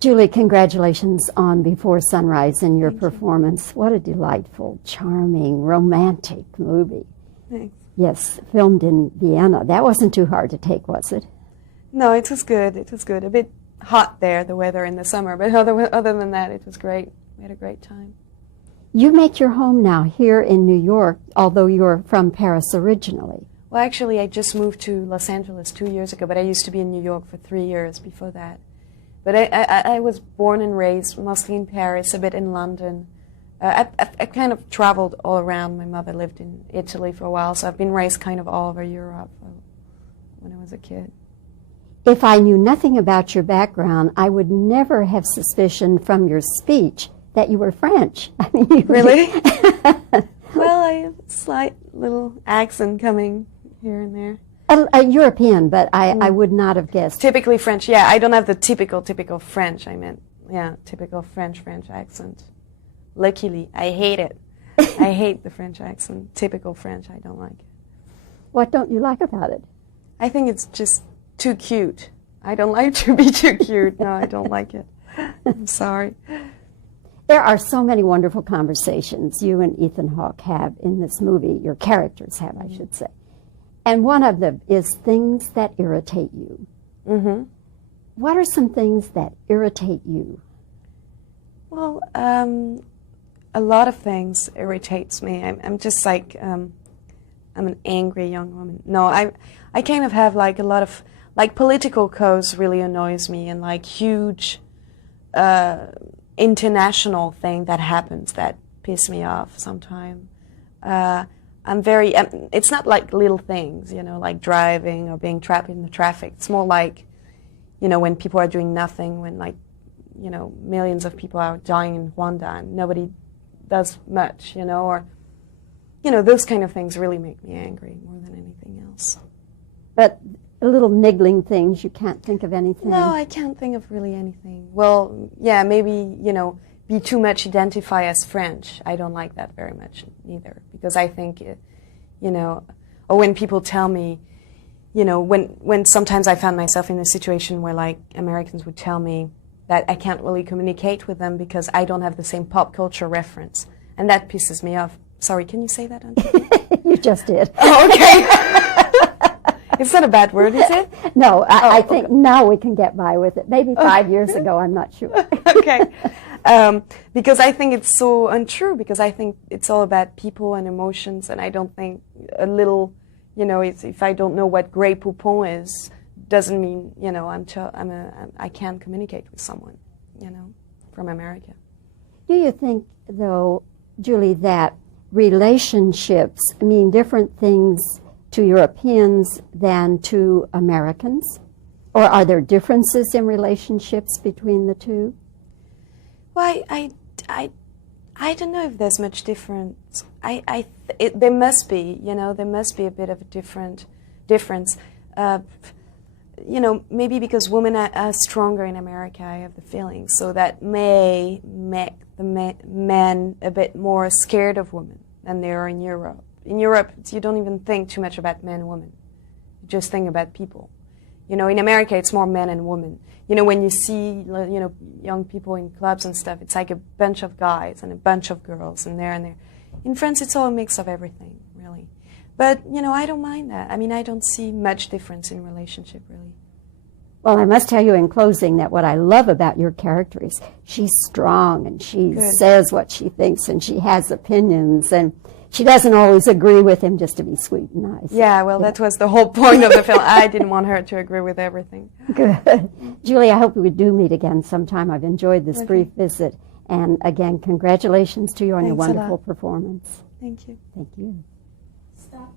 Julie, congratulations on Before Sunrise and your performance. What a delightful, charming, romantic movie. Thanks. Yes, filmed in Vienna. That wasn't too hard to take, was it? No, it was good. It was good. A bit hot there, the weather in the summer, but other than that, it was great. We had a great time. You make your home now here in New York, although you're from Paris originally. Well, actually, I just moved to Los Angeles 2 years ago, but I used to be in New York for 3 years before that. But I was born and raised mostly in Paris, a bit in London. I kind of traveled all around. My mother lived in Italy for a while, so I've been raised kind of all over Europe when I was a kid. If I knew nothing about your background, I would never have suspicion from your speech that you were French. I mean, really? Well, I have a slight little accent coming here and there. European, but I would not have guessed. Typically French, yeah. I don't have the typical French, I meant. Yeah, typical French accent. Luckily, I hate it. I hate the French accent. Typical French, I don't like it. What don't you like about it? I think it's just too cute. I don't like to be too cute. No, I don't like it. I'm sorry. There are so many wonderful conversations you and Ethan Hawke have in this movie, your characters have, I should say. And one of them is things that irritate you. Mm-hmm. What are some things that irritate you? Well, a lot of things irritates me. I'm just like, I'm an angry young woman. No, I kind of have like a lot of, like political codes really annoys me, and like huge international thing that happens that piss me off sometimes. I'm very, it's not like little things, you know, like driving or being trapped in the traffic. It's more like, you know, when people are doing nothing, when like, you know, millions of people are dying in Rwanda and nobody does much, you know, or, you know, those kind of things really make me angry more than anything else. But little niggling things, you can't think of anything? No, I can't think of really anything. Well, yeah, maybe, you know, be too much identify as French. I don't like that very much either, because I think, you know, or when people tell me, you know, when sometimes I found myself in a situation where like Americans would tell me that I can't really communicate with them because I don't have the same pop culture reference, and that pisses me off. Sorry, can you say that, Auntie? You just did. Oh, okay. It's not a bad word, is it? No, I think okay. Now we can get by with it. Maybe 5 years ago, I'm not sure. Okay. Because I think it's so untrue, because I think it's all about people and emotions, and I don't think a little, you know, if I don't know what Grey Poupon is, doesn't mean, you know, I can't communicate with someone, you know, from America. Do you think, though, Julie, that relationships mean different things to Europeans than to Americans? Or are there differences in relationships between the two? Well, I don't know if there's much difference. There must be, you know, there must be a bit of a difference. You know, maybe because women are stronger in America, I have the feeling, so that may make the men a bit more scared of women than they are in Europe. In Europe, you don't even think too much about men and women. You just think about people. You know, in America, it's more men and women. You know, when you see, you know, young people in clubs and stuff, it's like a bunch of guys and a bunch of girls and there and there. In France, it's all a mix of everything, really. But, you know, I don't mind that. I mean, I don't see much difference in relationship, really. Well, I must tell you in closing that what I love about your character is she's strong and she says what she thinks and she has opinions and she doesn't always agree with him just to be sweet and nice. Yeah, well, that was the whole point of the film. I didn't want her to agree with everything. Good. Julie, I hope we do meet again sometime. I've enjoyed this brief visit. And again, congratulations to you on your wonderful performance. Thank you. Thank you. Stop.